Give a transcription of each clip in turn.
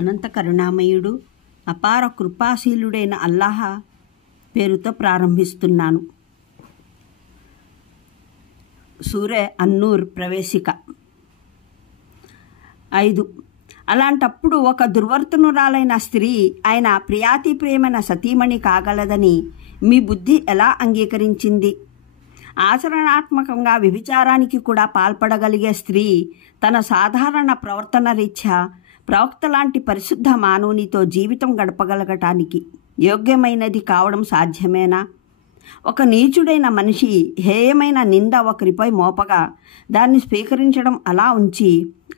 అనంత కరుణామయుడు అపార కృపాశీలుడైన అల్లాహ్ పేరుతో ప్రారంభిస్తున్నాను. సూరే అన్నూర్ ప్రవేశిక 5. అలాంటప్పుడు ఒక దుర్వర్తనురాలైన స్త్రీ ఆయన ప్రియాతి ప్రేమైన సతీమణి కాగలదని మీ బుద్ధి ఎలా అంగీకరించింది? ఆచరణాత్మకంగా వ్యభిచారానికి కూడా పాల్పడగలిగే స్త్రీ తన సాధారణ ప్రవర్తన రీత్యా ప్రవక్త లాంటి పరిశుద్ధ మానవునితో జీవితం గడపగలగటానికి యోగ్యమైనది కావడం సాధ్యమేనా? ఒక నీచుడైన మనిషి హేయమైన నింద ఒకరిపై మోపగా దాన్ని స్వీకరించడం అలా ఉంచి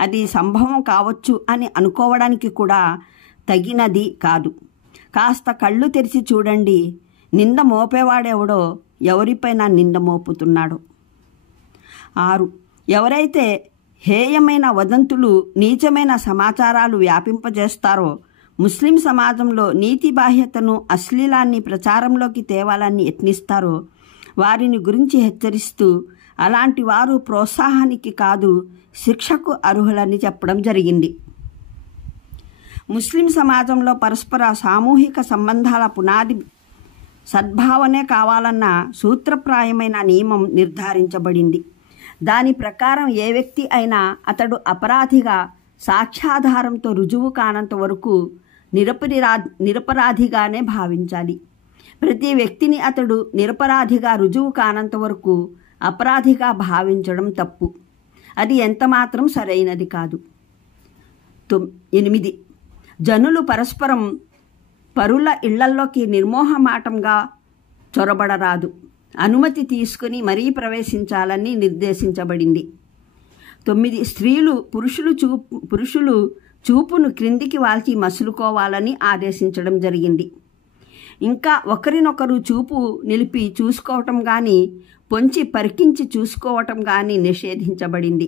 అది సంభవం కావచ్చు అని అనుకోవడానికి కూడా తగినది కాదు. కాస్త కళ్ళు తెరిచి చూడండి, నింద మోపేవాడెవడో ఎవరిపైనా నింద మోపుతున్నాడు. 6. ఎవరైతే హేయమైన వదంతులు, నీచమైన సమాచారాలు వ్యాపింపజేస్తారో, ముస్లిం సమాజంలో నీతి బాహ్యతను, అశ్లీలాన్ని ప్రచారంలోకి తేవాలని యత్నిస్తారో వారిని గురించి హెచ్చరిస్తూ అలాంటి వారు ప్రోత్సాహానికి కాదు శిక్షకు అర్హులని చెప్పడం జరిగింది. ముస్లిం సమాజంలో పరస్పర సామూహిక సంబంధాల పునాది సద్భావనే కావాలన్న సూత్రప్రాయమైన నియమం నిర్ధారించబడింది. దాని ప్రకారం ఏ వ్యక్తి అయినా అతడు అపరాధిగా సాక్ష్యాధారంతో రుజువు కానంత వరకు నిరపరాధిగానే భావించాలి. ప్రతి వ్యక్తిని అతడు నిరపరాధిగా రుజువు కానంత వరకు అపరాధిగా భావించడం తప్పు. అది ఎంతమాత్రం సరైనది కాదు. 8. జనులు పరస్పరం పరుల ఇళ్లల్లోకి నిర్మోహమాటంగా చొరబడరాదు. అనుమతి తీసుకుని మరీ ప్రవేశించాలని నిర్దేశించబడింది. 9. స్త్రీలు పురుషులు చూపును క్రిందికి వాల్చి మసులుకోవాలని ఆదేశించడం జరిగింది. ఇంకా ఒకరినొకరు చూపు నిలిపి చూసుకోవటం కానీ పొంచి పరికించి చూసుకోవటం కానీ నిషేధించబడింది.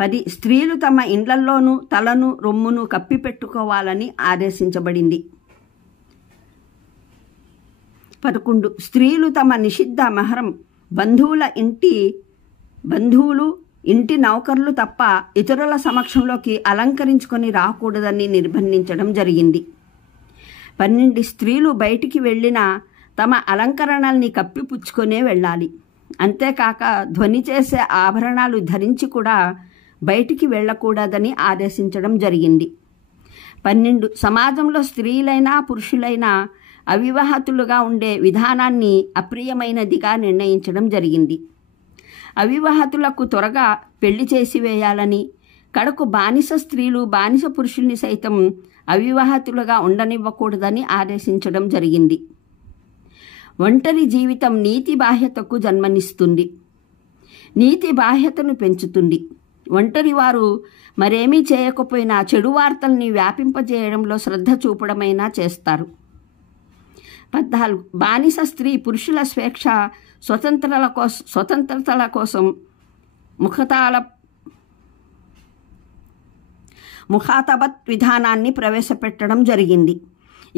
10. స్త్రీలు తమ ఇండ్లల్లోనూ తలను రొమ్మును కప్పిపెట్టుకోవాలని ఆదేశించబడింది. 11. స్త్రీలు తమ నిషిద్ధ మహరం బంధువులు ఇంటి నౌకర్లు తప్ప ఇతరుల సమక్షంలోకి అలంకరించుకొని రాకూడదని నిర్బంధించడం జరిగింది. 12. స్త్రీలు బయటికి వెళ్ళినా తమ అలంకరణల్ని కప్పిపుచ్చుకొనే వెళ్ళాలి. అంతేకాక ధ్వని చేసే ఆభరణాలు ధరించి కూడా బయటికి వెళ్ళకూడదని ఆదేశించడం జరిగింది. 12. సమాజంలో స్త్రీలైనా పురుషులైనా అవివాహితులుగా ఉండే విధానాన్ని అప్రియమైనదిగా నిర్ణయించడం జరిగింది. అవివాహితులకు త్వరగా పెళ్లి చేసివేయాలని, కడకు బానిస స్త్రీలు బానిస పురుషుల్ని సైతం అవివాహితులుగా ఉండనివ్వకూడదని ఆదేశించడం జరిగింది. ఒంటరి జీవితం నీతి బాహ్యతకు జన్మనిస్తుంది, నీతి బాహ్యతను పెంచుతుంది. ఒంటరి వారు మరేమీ చేయకపోయినా చెడు వార్తల్ని వ్యాపింపజేయడంలో శ్రద్ధ చూపడమైనా చేస్తారు. 14. బానిస స్త్రీ పురుషుల స్వేచ్ఛ స్వతంత్రతల కోసం ముఖాతబత్ విధానాన్ని ప్రవేశపెట్టడం జరిగింది.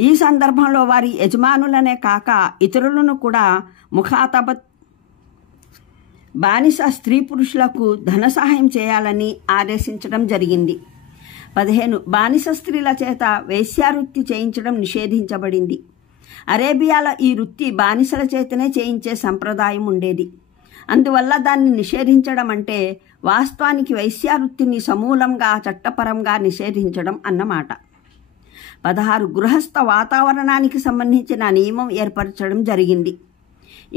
ఈ సందర్భంలో వారి యజమానులనే కాక ఇతరులను కూడా ముఖాతబత్ బానిస స్త్రీ పురుషులకు ధన సహాయం చేయాలని ఆదేశించడం జరిగింది. 15. బానిస స్త్రీల చేత వేశ్యావృత్తి చేయించడం నిషేధించబడింది. అరేబియాలో ఈ వృత్తి బానిసల చేతనే చేయించే సంప్రదాయం ఉండేది. అందువల్ల దాన్ని నిషేధించడం అంటే వాస్తవానికి వేశ్యావృత్తిని సమూలంగా చట్టపరంగా నిషేధించడం అన్నమాట. 16. గృహస్థ వాతావరణానికి సంబంధించిన నియమం ఏర్పరచడం జరిగింది.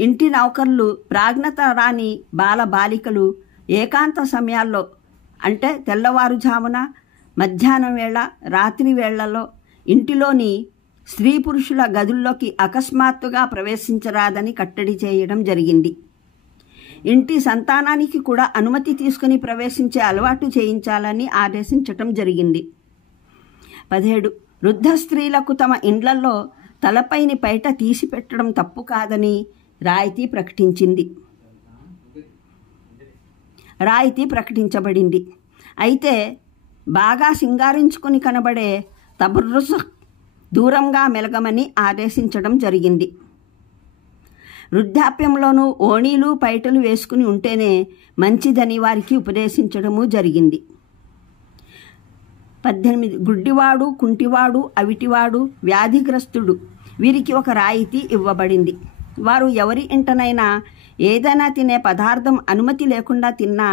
ఇంటి నౌకర్లు, ప్రాజ్ఞత రాని బాలికలు ఏకాంత సమయాల్లో అంటే తెల్లవారుజామున, మధ్యాహ్నం వేళ, రాత్రి వేళల్లో ఇంటిలోని స్త్రీ పురుషుల గదుల్లోకి అకస్మాత్తుగా ప్రవేశించరాదని కట్టడి చేయడం జరిగింది. ఇంటి సంతానానికి కూడా అనుమతి తీసుకుని ప్రవేశించే అలవాటు చేయించాలని ఆదేశించటం జరిగింది. 17. వృద్ధ స్త్రీలకు తమ ఇండ్లలో తలపైని పైట తీసిపెట్టడం తప్పు కాదని రాయితీ ప్రకటించబడింది. అయితే బాగా సింగారించుకుని కనబడే తబర్రుజ్ దూరంగా మెలగమని ఆదేశించడం జరిగింది. వృద్ధాప్యంలోనూ ఓణీలు పైటలు వేసుకుని ఉంటేనే మంచిదని వారికి ఉపదేశించడము జరిగింది. 18 గుడ్డివాడు, కుంటివాడు, అవిటివాడు, వ్యాధిగ్రస్తుడు వీరికి ఒక రాయితీ ఇవ్వబడింది. వారు ఎవరి ఇంటనైనా ఏదైనా తినే పదార్థం అనుమతి లేకుండా తిన్నా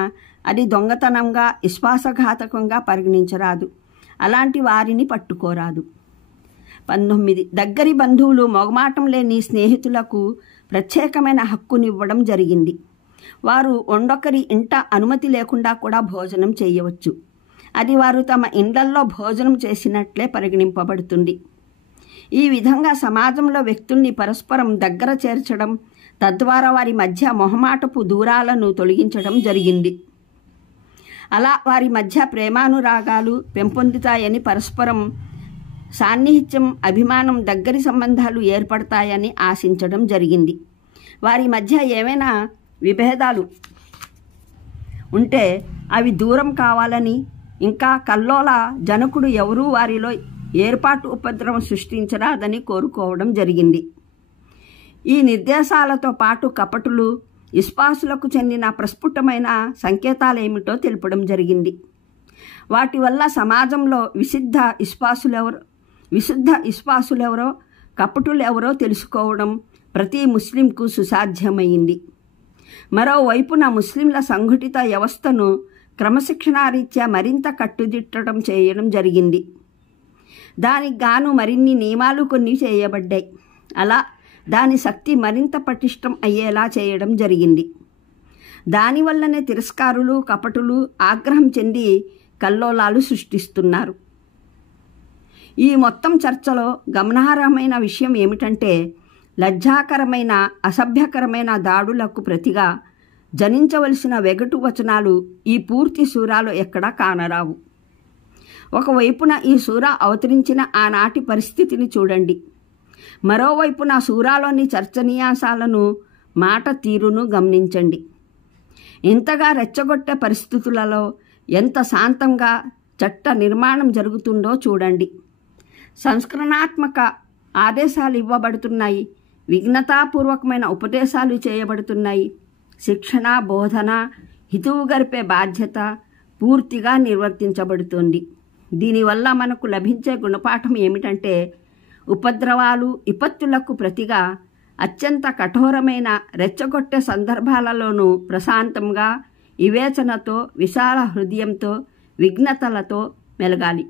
అది దొంగతనంగా, విశ్వాసఘాతకంగా పరిగణించరాదు. అలాంటి వారిని పట్టుకోరాదు. 19 దగ్గరి బంధువులు, మొగమాటం లేని స్నేహితులకు ప్రత్యేకమైన హక్కునివ్వడం జరిగింది. వారు ఒండొకరి ఇంట అనుమతి లేకుండా కూడా భోజనం చేయవచ్చు. అది వారు తమ ఇండ్లల్లో భోజనం చేసినట్లే పరిగణింపబడుతుంది. ఈ విధంగా సమాజంలో వ్యక్తుల్ని పరస్పరం దగ్గర చేర్చడం, తద్వారా వారి మధ్య మొహమాటపు దూరాలను తొలగించడం జరిగింది. అలా వారి మధ్య ప్రేమానురాగాలు పెంపొందుతాయని, పరస్పరం సాన్నిహిత్యం, అభిమానం, దగ్గరి సంబంధాలు ఏర్పడతాయని ఆశించడం జరిగింది. వారి మధ్య ఏమైనా విభేదాలు ఉంటే అవి దూరం కావాలని, ఇంకా కల్లోల జనకుడు ఎవరూ వారిలో ఏర్పాటు ఉపద్రవం సృష్టించరాదని కోరుకోవడం జరిగింది. ఈ నిర్దేశాలతో పాటు కపటులు, విశ్వాసులకు చెందిన ప్రస్ఫుటమైన సంకేతాలేమిటో తెలుపడం జరిగింది. వాటి వల్ల సమాజంలో విశుద్ధ విశ్వాసులెవరో కపటులెవరో తెలుసుకోవడం ప్రతి ముస్లింకు సుసాధ్యమైంది. మరోవైపున ముస్లింల సంఘటిత వ్యవస్థను క్రమశిక్షణారీత్యా మరింత కట్టుదిట్టడం చేయడం జరిగింది. దానికి గాను మరిన్ని నియమాలు కొన్ని చేయబడ్డాయి. అలా దాని శక్తి మరింత పటిష్టం అయ్యేలా చేయడం జరిగింది. దానివల్లనే తిరస్కారులు, కపటులు ఆగ్రహం చెంది కల్లోలాలు సృష్టిస్తున్నారు. ఈ మొత్తం చర్చలో గమనార్హమైన విషయం ఏమిటంటే, లజ్జాకరమైన, అసభ్యకరమైన దాడులకు ప్రతిగా జనించవలసిన వెగటు వచనాలు ఈ పూర్తి సూరాలో ఎక్కడా కానరావు. ఒకవైపున ఈ సూరా అవతరించిన ఆనాటి పరిస్థితిని చూడండి. మరోవైపున సూరాలోని చర్చనీయాంశాలను, మాట తీరును గమనించండి. ఇంతగా రెచ్చగొట్టే పరిస్థితులలో ఎంత శాంతంగా చట్ట నిర్మాణం జరుగుతుందో చూడండి. సంస్కరణాత్మక ఆదేశాలు ఇవ్వబడుతున్నాయి. విఘ్నతాపూర్వకమైన ఉపదేశాలు చేయబడుతున్నాయి. శిక్షణ, బోధన, హితువు గరిపే బాధ్యత పూర్తిగా నిర్వర్తించబడుతుంది. దీనివల్ల మనకు లభించే గుణపాఠం ఏమిటంటే, ఉపద్రవాలు, విపత్తులకు ప్రతిగా అత్యంత కఠోరమైన రెచ్చగొట్టే సందర్భాలలోనూ ప్రశాంతంగా, వివేచనతో, విశాల హృదయంతో, విఘ్నతలతో మెలగాలి.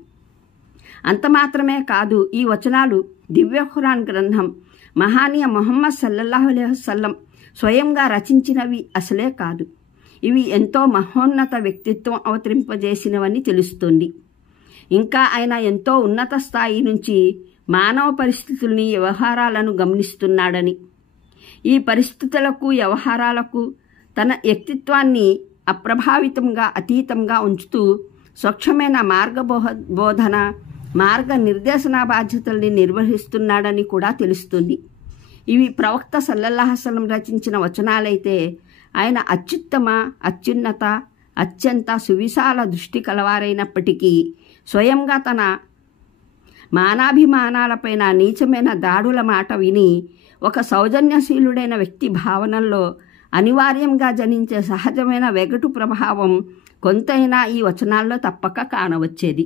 అంత మాత్రమే కాదు, ఈ వచనాలు దివ్య ఖురాన్ గ్రంథం మహానీయ ముహమ్మద్ సల్లల్లాహు అలైహి వసల్లం స్వయంగా రచించినవి అసలే కాదు. ఇవి ఎంతో మహోన్నత వ్యక్తిత్వం అవతరింపజేసినవని తెలుస్తుంది. ఇంకా ఆయన ఎంతో ఉన్నత స్థాయి నుంచి మానవ పరిస్థితుల్ని, వ్యవహారాలను గమనిస్తున్నాడని, ఈ పరిస్థితులకు, వ్యవహారాలకు తన వ్యక్తిత్వాన్ని అప్రభావితంగా, అతీతంగా ఉంచుతూ స్వచ్ఛమైన బోధన, మార్గ నిర్దేశన బాధ్యతల్ని నిర్వహిస్తున్నాడని కూడా తెలుస్తుంది. ఇవి ప్రవక్త సల్లల్లాహు అలైహి వసల్లం రచించిన వచనాలైతే, ఆయన అత్యుత్తమ, అత్యున్నత, అత్యంత సువిశాల దృష్టి కలవారైనప్పటికీ స్వయంగా తన మానాభిమానాలపైన నీచమైన దాడుల మాట విని ఒక సౌజన్యశీలుడైన వ్యక్తి భావనల్లో అనివార్యంగా జనించే సహజమైన వెగటు ప్రభావం కొంతైనా ఈ వచనాల్లో తప్పక కానవచ్చేది.